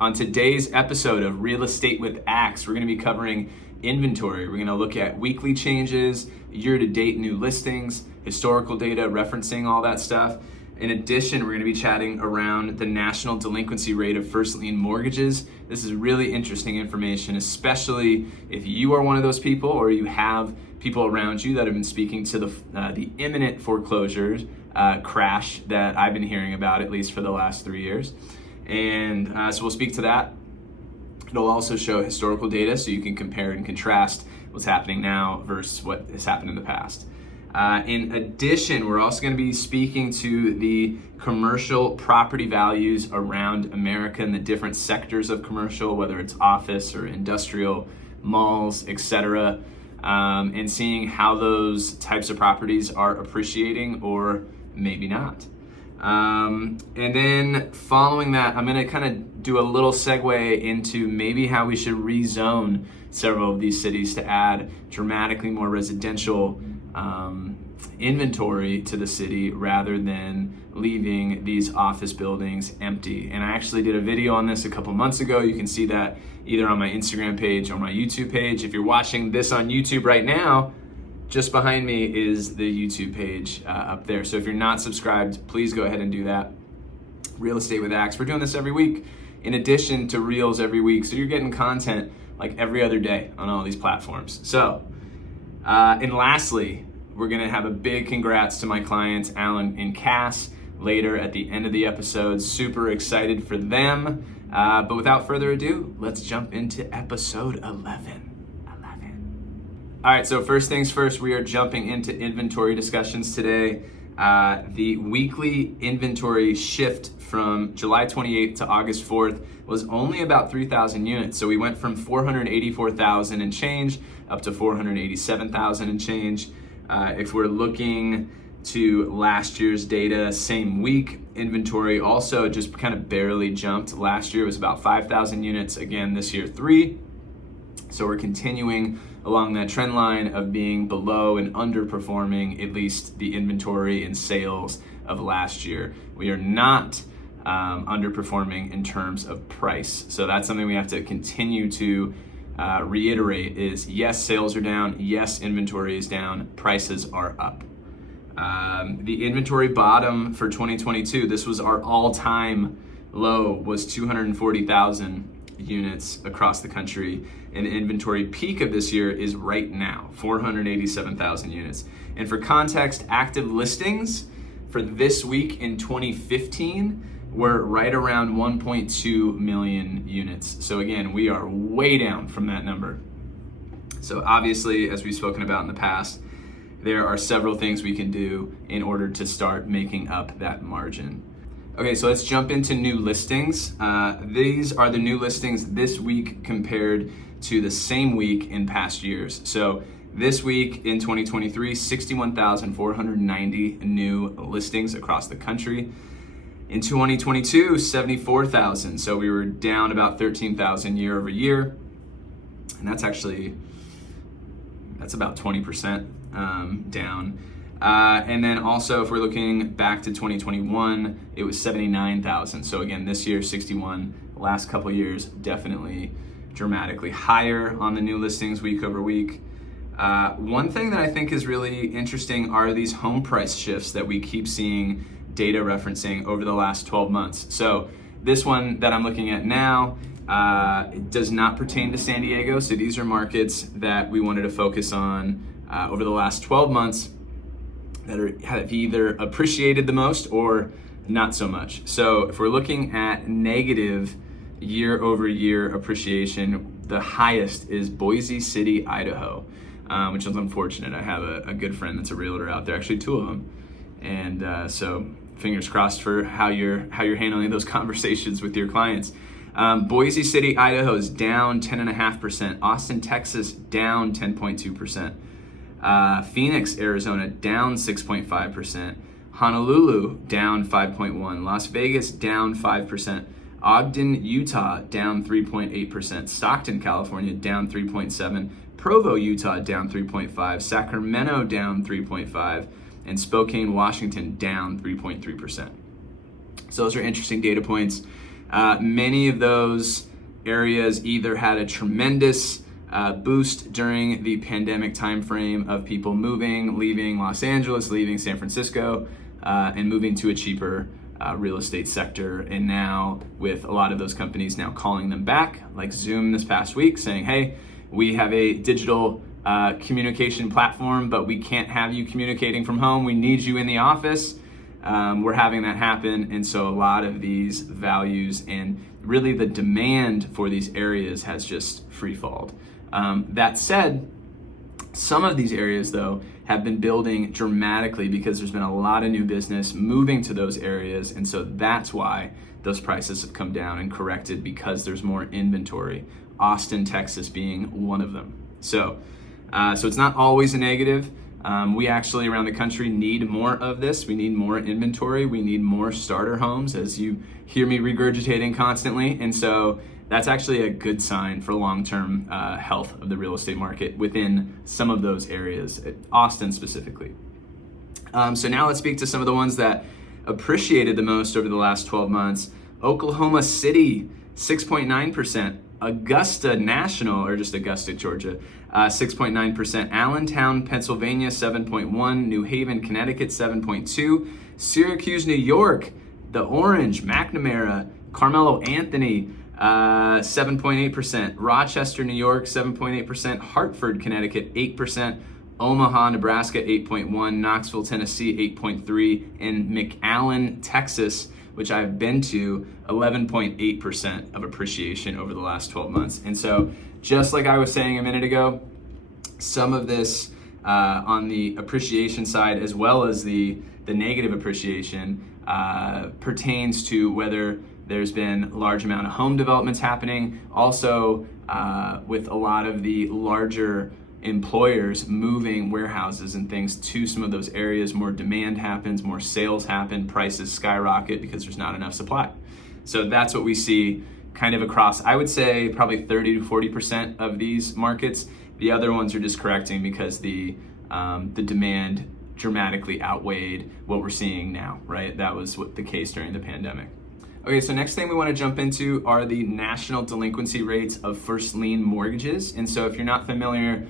On today's episode of Real Estate with Axe, we're going to be covering inventory. We're going to look at weekly changes, year-to-date new listings, historical data, referencing all that stuff. In addition, we're going to be chatting around the national delinquency rate of first lien mortgages. This is really interesting information, especially if you are one of those people or you have people around you that have been speaking to the imminent foreclosures crash that I've been hearing about, at least for the last 3 years. And so we'll speak to that. It'll also show historical data so you can compare and contrast what's happening now versus what has happened in the past. In addition, we're also going to be speaking to the commercial property values around America and the different sectors of commercial, whether it's office or industrial, malls, etc., and seeing how those types of properties are appreciating or maybe not. And then following that, I'm going to kind of do a little segue into maybe how we should rezone several of these cities to add dramatically more residential inventory to the city rather than leaving these office buildings empty. And I actually did a video on this a couple months ago. You can see that either on my Instagram page or my YouTube page. If you're watching this on YouTube right now, just behind me is the YouTube page up there. So if you're not subscribed, please go ahead and do that. Real Estate with Axe. We're doing this every week in addition to Reels every week. So you're getting content like every other day on all these platforms. So, and lastly, we're gonna have a big congrats to my clients, Alan and Cass, later at the end of the episode. Super excited for them. But without further ado, let's jump into episode 11. All right, so first things first, we are jumping into inventory discussions today. The weekly inventory shift from July 28th to August 4th was only about 3,000 units. So we went from 484,000 and change up to 487,000 and change. If we're looking to last year's data, same week, inventory also just kind of barely jumped. Last year was about 5,000 units. Again, this year 3. So we're continuing along that trend line of being below and underperforming at least the inventory and sales of last year. We are not underperforming in terms of price. So that's something we have to continue to reiterate is yes, sales are down, yes, inventory is down, prices are up. The inventory bottom for 2022, this was our all-time low, was 240,000 units across the country, and the inventory peak of this year is right now, 487,000 units. And for context, active listings for this week in 2015 were right around 1.2 million units. So again, we are way down from that number. So obviously, as we've spoken about in the past, there are several things we can do in order to start making up that margin. Okay, so let's jump into new listings. These are the new listings this week compared to the same week in past years. So this week in 2023, 61,490 new listings across the country. In 2022, 74,000. So we were down about 13,000 year over year. And that's about 20% down. And then also, if we're looking back to 2021, it was 79,000. So again, this year, 61. The last couple years, definitely dramatically higher on the new listings week over week. One thing that I think is really interesting are these home price shifts that we keep seeing data referencing over the last 12 months. So this one that I'm looking at now, it does not pertain to San Diego. So these are markets that we wanted to focus on over the last 12 months that have either appreciated the most or not so much. So if we're looking at negative year over year appreciation, the highest is Boise City, Idaho, which is unfortunate. I have a good friend that's a realtor out there, actually 2 of them. And so fingers crossed for how you're handling those conversations with your clients. Boise City, Idaho is down 10.5%. Austin, Texas, down 10.2%. Phoenix, Arizona, down 6.5%. Honolulu, down 5.1%. Las Vegas, down 5%. Ogden, Utah, down 3.8%. Stockton, California, down 3.7%. Provo, Utah, down 3.5%. Sacramento, down 3.5%. And Spokane, Washington, down 3.3%. So those are interesting data points. Many of those areas either had a tremendous boost during the pandemic timeframe of people moving, leaving Los Angeles, leaving San Francisco, and moving to a cheaper real estate sector. And now with a lot of those companies now calling them back, like Zoom this past week, saying, hey, we have a digital communication platform, but we can't have you communicating from home. We need you in the office. We're having that happen. And so a lot of these values and really the demand for these areas has just free-falled. That said, some of these areas though have been building dramatically because there's been a lot of new business moving to those areas. And so that's why those prices have come down and corrected, because there's more inventory. Austin, Texas being one of them. So it's not always a negative. We actually around the country need more of this. We need more inventory. We need more starter homes, as you hear me regurgitating constantly. And so that's actually a good sign for long-term health of the real estate market within some of those areas, Austin specifically. So now let's speak to some of the ones that appreciated the most over the last 12 months. Oklahoma City, 6.9%. Augusta National, or just Augusta, Georgia, 6.9%. Allentown, Pennsylvania, 7.1%. New Haven, Connecticut, 7.2%. Syracuse, New York, the Orange, McNamara, Carmelo Anthony, 7.8%. Rochester, New York, 7.8%. Hartford, Connecticut, 8%. Omaha, Nebraska, 8.1%. Knoxville, Tennessee, 8.3%. And McAllen, Texas, which I've been to, 11.8% of appreciation over the last 12 months. And so just like I was saying a minute ago, some of this on the appreciation side as well as the negative appreciation pertains to whether there's been a large amount of home developments happening. Also with a lot of the larger employers moving warehouses and things to some of those areas, more demand happens, more sales happen, prices skyrocket because there's not enough supply. So that's what we see kind of across, I would say probably 30 to 40% of these markets. The other ones are just correcting because the demand dramatically outweighed what we're seeing now, right? That was what the case during the pandemic. Okay, so next thing we want to jump into are the national delinquency rates of first lien mortgages. And so if you're not familiar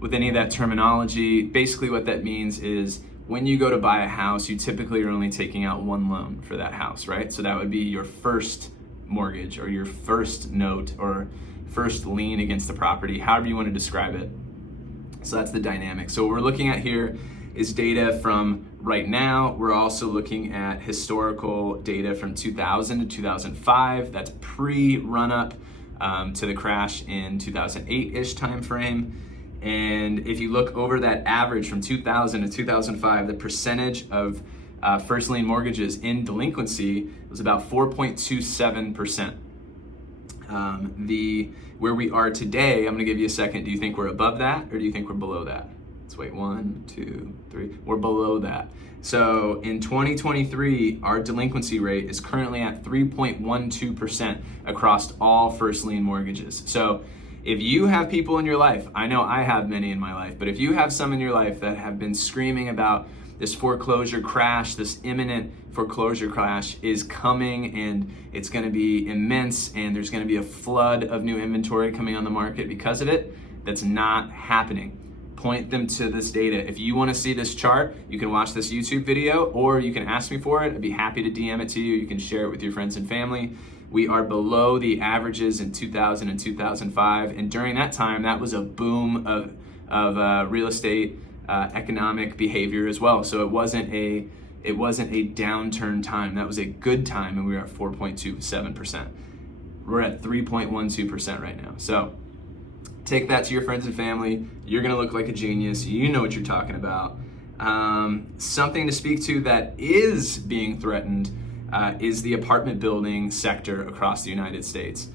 with any of that terminology, basically what that means is when you go to buy a house, you typically are only taking out one loan for that house, right? So that would be your first mortgage or your first note or first lien against the property, however you want to describe it. So that's the dynamic. So what we're looking at here is data from right now. We're also looking at historical data from 2000 to 2005. That's pre-run up to the crash in 2008-ish timeframe. And if you look over that average from 2000 to 2005, the percentage of first lien mortgages in delinquency was about 4.27%. Where we are today, I'm gonna give you a second. Do you think we're above that or do you think we're below that? Let's wait, 1, 2, 3. We're below that. So in 2023, our delinquency rate is currently at 3.12% across all first lien mortgages. So if you have people in your life, I know I have many in my life, but if you have some in your life that have been screaming about this foreclosure crash, this imminent foreclosure crash is coming and it's gonna be immense and there's gonna be a flood of new inventory coming on the market because of it, that's not happening. Point them to this data. If you wanna see this chart, you can watch this YouTube video or you can ask me for it. I'd be happy to DM it to you. You can share it with your friends and family. We are below the averages in 2000 and 2005. And during that time, that was a boom of real estate economic behavior as well. So it wasn't a downturn time. That was a good time, and we were at 4.27%. We're at 3.12% right now. So take that to your friends and family. You're gonna look like a genius. You know what you're talking about. Something to speak to that is being threatened is the apartment building sector across the United States.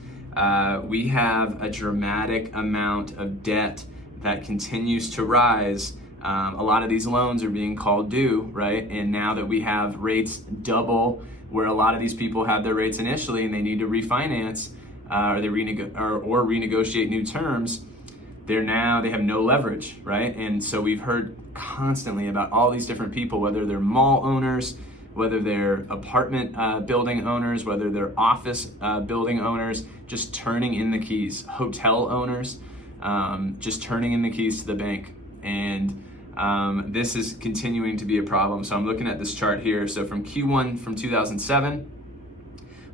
We have a dramatic amount of debt that continues to rise. A lot of these loans are being called due, right? And now that we have rates double where a lot of these people had their rates initially and they need to refinance or renegotiate new terms, they have no leverage, right? And so we've heard constantly about all these different people, whether they're mall owners, whether they're apartment building owners, whether they're office building owners, just turning in the keys, hotel owners, just turning in the keys to the bank. And this is continuing to be a problem. So I'm looking at this chart here. So from Q1 from 2007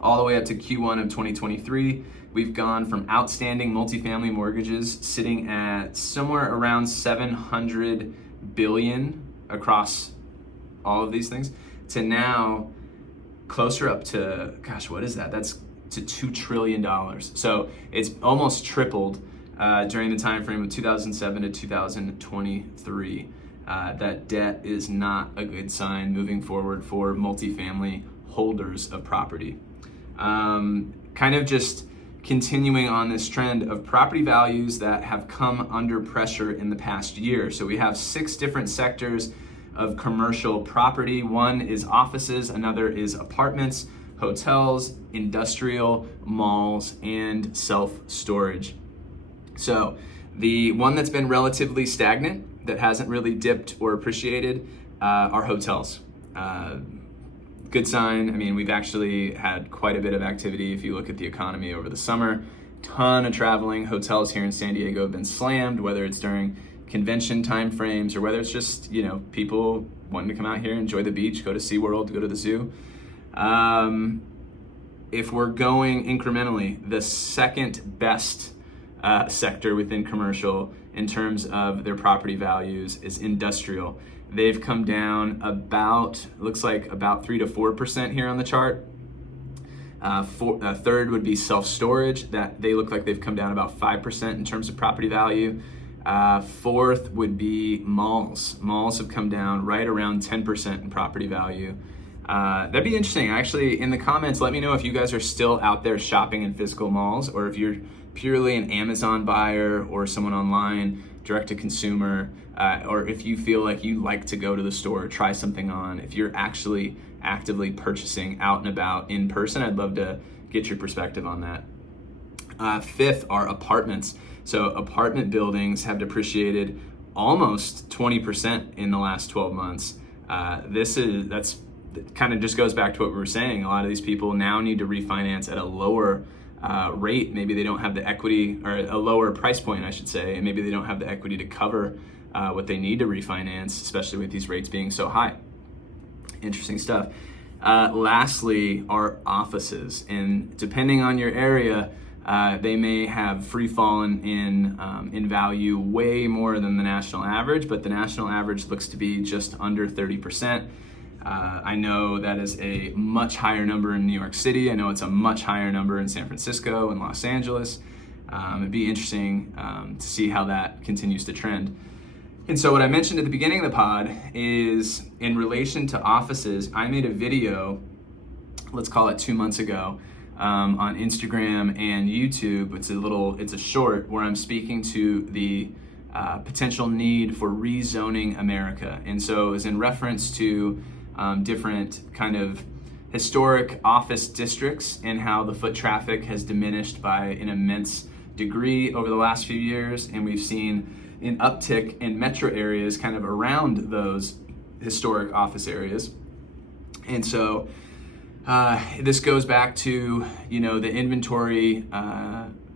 all the way up to Q1 of 2023, we've gone from outstanding multifamily mortgages sitting at somewhere around 700 billion across all of these things to now closer up to, gosh, what is that? That's to $2 trillion. So it's almost tripled during the time frame of 2007 to 2023. That debt is not a good sign moving forward for multifamily holders of property. Kind of just continuing on this trend of property values that have come under pressure in the past year. So we have 6 different sectors of commercial property. One is offices, another is apartments, hotels, industrial, malls, and self-storage. So the one that's been relatively stagnant, that hasn't really dipped or appreciated, are hotels. Good sign. I mean, we've actually had quite a bit of activity. If you look at the economy over the summer, ton of traveling. Hotels here in San Diego have been slammed, whether it's during convention time frames or whether it's just, people wanting to come out here, enjoy the beach, go to SeaWorld, go to the zoo. If we're going incrementally, the second best sector within commercial in terms of their property values is industrial. They've come down looks like about 3 to 4% here on the chart. Third would be self-storage, that they look like they've come down about 5% in terms of property value. Fourth would be malls. Malls have come down right around 10% in property value. That'd be interesting. Actually, in the comments, let me know if you guys are still out there shopping in physical malls, or if you're purely an Amazon buyer or someone online, direct to consumer, or if you feel like you like to go to the store, try something on. If you're actually actively purchasing out and about in person, I'd love to get your perspective on that. Fifth are apartments. So apartment buildings have depreciated almost 20% in the last 12 months. That's kind of just goes back to what we were saying. A lot of these people now need to refinance at a lower rate. Maybe they don't have the equity, or a lower price point, I should say, and maybe they don't have the equity to cover what they need to refinance, especially with these rates being so high. Interesting stuff. Lastly are offices, and depending on your area, they may have free fallen in value way more than the national average, but the national average looks to be just under 30%. I know that is a much higher number in New York City. I know it's a much higher number in San Francisco and Los Angeles. It'd be interesting to see how that continues to trend. And so what I mentioned at the beginning of the pod is in relation to offices, I made a video, let's call it 2 months ago, on Instagram and YouTube. It's a short where I'm speaking to the potential need for rezoning America. And so it's in reference to different kind of historic office districts and how the foot traffic has diminished by an immense degree over the last few years. And we've seen an uptick in metro areas kind of around those historic office areas. And so this goes back to, the inventory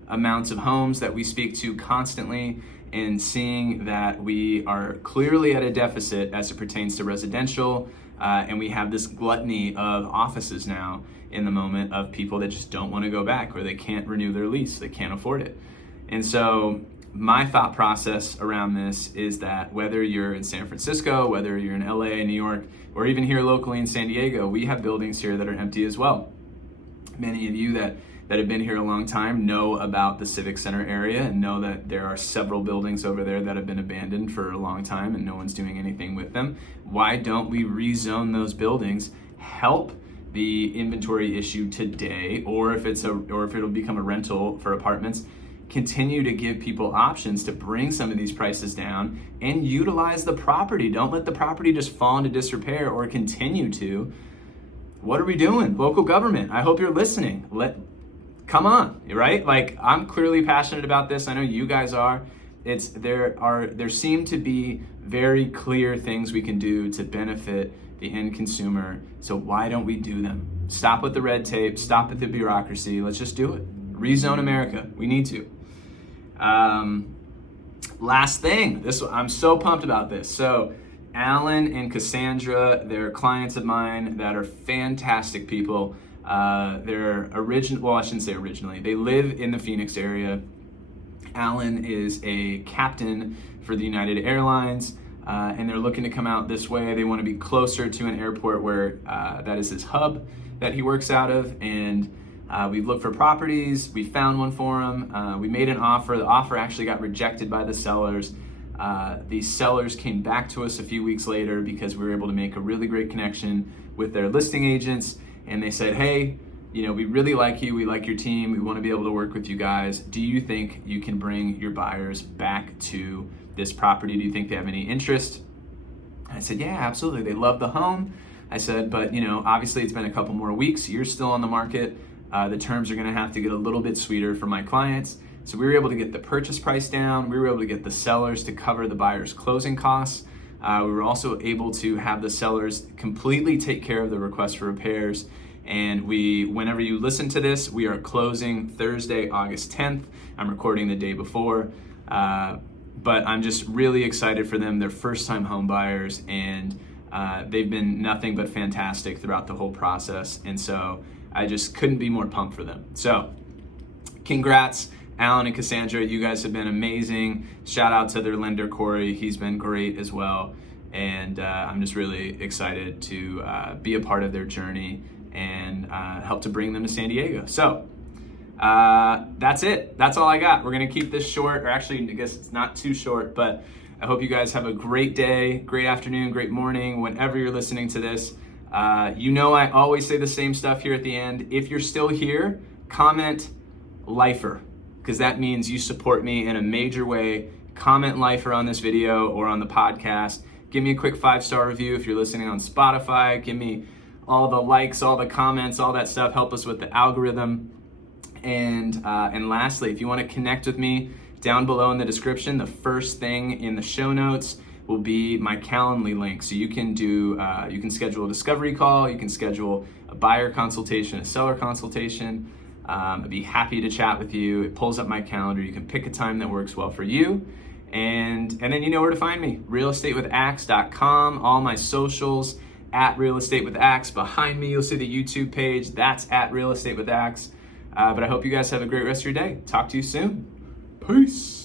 amounts of homes that we speak to constantly, and seeing that we are clearly at a deficit as it pertains to residential. And we have this gluttony of offices now in the moment of people that just don't want to go back, or they can't renew their lease, they can't afford it. And so my thought process around this is that whether you're in San Francisco, whether you're in LA, New York, or even here locally in San Diego, we have buildings here that are empty as well. Many of you that have been here a long time know about the Civic Center area and know that there are several buildings over there that have been abandoned for a long time and no one's doing anything with them. Why don't we rezone those buildings, help the inventory issue today, or if it'll become a rental for apartments, continue to give people options to bring some of these prices down and utilize the property. Don't let the property just fall into disrepair or continue to. What are we doing? Local government, I hope you're listening. Come on, right? Like, I'm clearly passionate about this. I know you guys are. There seem to be very clear things we can do to benefit the end consumer. So why don't we do them? Stop with the red tape, stop with the bureaucracy. Let's just do it. Rezone America. We need to. Last thing, I'm so pumped about this. So Alan and Cassandra, they're clients of mine that are fantastic people. They're well, I shouldn't say originally. They live in the Phoenix area. Alan is a captain for the United Airlines, and they're looking to come out this way. They want to be closer to an airport where that is his hub that he works out of. And we've looked for properties. We found one for him. We made an offer. The offer actually got rejected by the sellers. These sellers came back to us a few weeks later because we were able to make a really great connection with their listing agents. And they said, hey, we really like you. We like your team. We want to be able to work with you guys. Do you think you can bring your buyers back to this property? Do you think they have any interest? I said, yeah, absolutely. They love the home. I said, but obviously it's been a couple more weeks. You're still on the market. The terms are going to have to get a little bit sweeter for my clients. So we were able to get the purchase price down. We were able to get the sellers to cover the buyer's closing costs. We were also able to have the sellers completely take care of the request for repairs. And whenever you listen to this, we are closing Thursday, August 10th. I'm recording the day before. But I'm just really excited for them. They're first-time home buyers, and they've been nothing but fantastic throughout the whole process. And so I just couldn't be more pumped for them. So congrats, Alan and Cassandra. You guys have been amazing. Shout out to their lender, Corey. He's been great as well. And I'm just really excited to be a part of their journey and help to bring them to San Diego. So that's it. That's all I got. We're going to keep this short, or actually, I guess it's not too short, but I hope you guys have a great day, great afternoon, great morning, whenever you're listening to this. I always say the same stuff here at the end. If you're still here, comment lifer, because that means you support me in a major way. Comment lifer on this video or on the podcast. Give me a quick 5-star review if you're listening on Spotify. Give me all the likes, all the comments, all that stuff. Help us with the algorithm. And lastly, if you want to connect with me, down below in the description, the first thing in the show notes will be my Calendly link. So you can schedule a discovery call, you can schedule a buyer consultation, a seller consultation. I'd be happy to chat with you. It pulls up my calendar. You can pick a time that works well for you. And then you know where to find me, realestatewithaxe.com, all my socials, @realestatewithaxe. Behind me, you'll see the YouTube page. That's @realestatewithaxe. But I hope you guys have a great rest of your day. Talk to you soon. Peace.